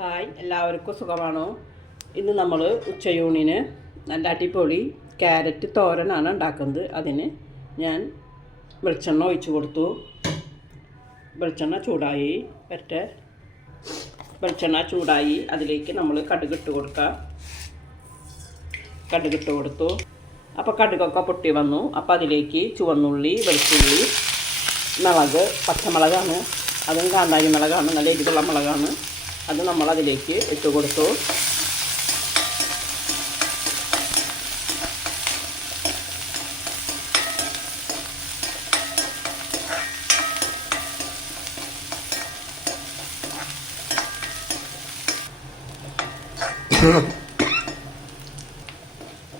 Hi എല്ലാവർക്കും സുഖമാണോ? ഇന്ന് നമ്മൾ ഉച്ചയൂണിന് നല്ല അടിപൊളി ക്യാരറ്റ് തോരനാണ് ഉണ്ടാക്കുന്നത്. അതിന് ഞാൻ വെളിച്ചെണ്ണ ഒഴിച്ച് കൊടുത്തു. വെളിച്ചെണ്ണ ചൂടായി. പറ്റ വെളിച്ചെണ്ണ ചൂടായി. അതിലേക്ക് നമ്മൾ കടുകിട്ട് കൊടുക്കുക കടുകിട്ട് കൊടുത്തു. അപ്പോൾ കടുകൊക്കെ പൊട്ടി വന്നു. അപ്പോൾ അതിലേക്ക് ചുവന്നുള്ളി വെളുത്തുള്ളി മുളക് പച്ചമുളകാണ്. അതും കാന്താരി മുളകാണ് നല്ല എരിവുള്ള മുളകാണ്. അത് നമ്മൾ അതിലേക്ക് ഇട്ട് കൊടുത്തു.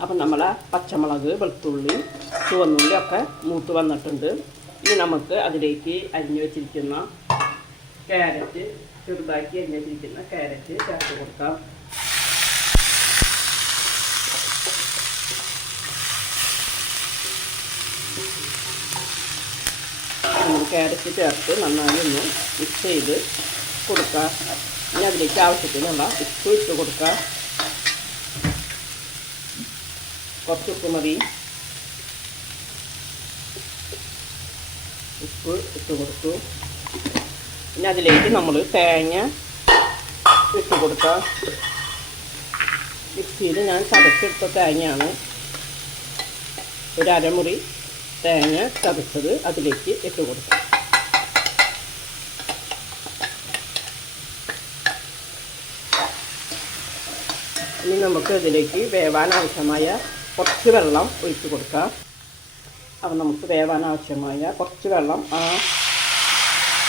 അപ്പം നമ്മൾ പച്ചമുളക് വെളുത്തുള്ളി ചുവന്നുള്ളി ഒക്കെ മൂത്ത് വന്നിട്ടുണ്ട്. ഇനി നമുക്ക് അതിലേക്ക് അരിഞ്ഞു വെച്ചിരിക്കുന്ന ക്യാരറ്റ് ചെറുതാക്കി അരിഞ്ഞിരിക്കുന്ന ക്യാരറ്റ് ചേർത്ത് കൊടുക്കാം. ക്യാരറ്റ് ചേർത്ത് നന്നായി ഒന്ന് മിക്സ് ചെയ്ത് കൊടുക്കാം. ഇനി അതിലേക്ക് ആവശ്യത്തിനുള്ള ഉപ്പ് ഇട്ട് കൊടുക്കാം. കുറച്ച് ഉപ്പ് മതി. ഉപ്പ് ഇട്ട് കൊടുത്തു. പിന്നെ അതിലേക്ക് നമ്മൾ തേങ്ങ ഇട്ട് കൊടുക്കാം. മിക്സിയിൽ ഞാൻ ചതച്ചെടുത്ത തേങ്ങയാണ്. ഒരു അരമുറി തേങ്ങ ചതച്ചത് അതിലേക്ക് ഇട്ട് കൊടുക്കാം. ഇനി നമുക്ക് ഇതിലേക്ക് വേവാൻ ആവശ്യമായ കുറച്ച് വെള്ളം ഒഴിച്ച് കൊടുക്കാം. അപ്പം നമുക്ക് വേവാൻ ആവശ്യമായ കുറച്ച് വെള്ളം ആ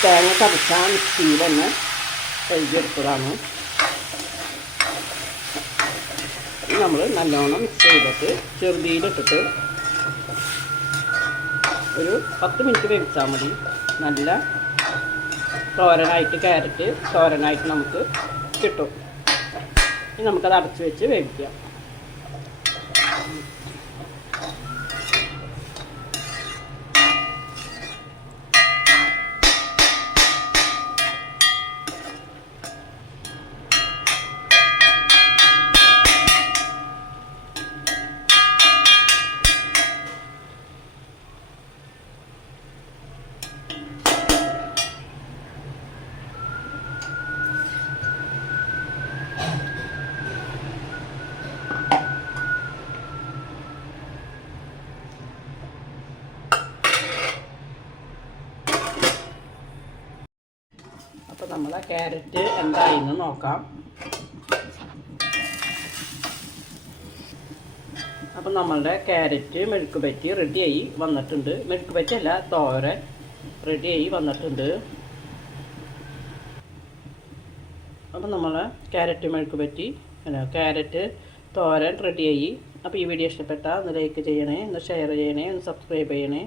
തേങ്ങ ചതച്ച മിക്സിയിൽ തന്നെ കഴുകിയെടുത്തതാണ്. നമ്മൾ നല്ലോണം മിക്സ് ചെയ്തിട്ട് ചെറുതിയിലിട്ടിട്ട് ഒരു പത്ത് മിനിറ്റ് വേവിച്ചാൽ മതി. നല്ല തോരനായിട്ട് ക്യാരറ്റ് തോരനായിട്ട് നമുക്ക് കിട്ടും. ഇനി നമുക്കത് അടച്ചു വെച്ച് വേവിക്കാം. നമ്മളെ ക്യാരറ്റ് എന്തായിന്ന് നോക്കാം. അപ്പം നമ്മളുടെ ക്യാരറ്റ് മെഴുക്ക് പറ്റി റെഡിയായി വന്നിട്ടുണ്ട്. മെഴുക്ക് പറ്റിയല്ല തോരൻ റെഡിയായി വന്നിട്ടുണ്ട്. അപ്പം നമ്മൾ ക്യാരറ്റ് മെഴുക്ക് പറ്റി അല്ല ക്യാരറ്റ് തോരൻ റെഡിയായി അപ്പോൾ ഈ വീഡിയോ ഇഷ്ടപ്പെട്ടാൽ ഒന്ന് ലൈക്ക് ചെയ്യണേ ഒന്ന് ഷെയർ ചെയ്യണേ ഒന്ന് സബ്സ്ക്രൈബ് ചെയ്യണേ.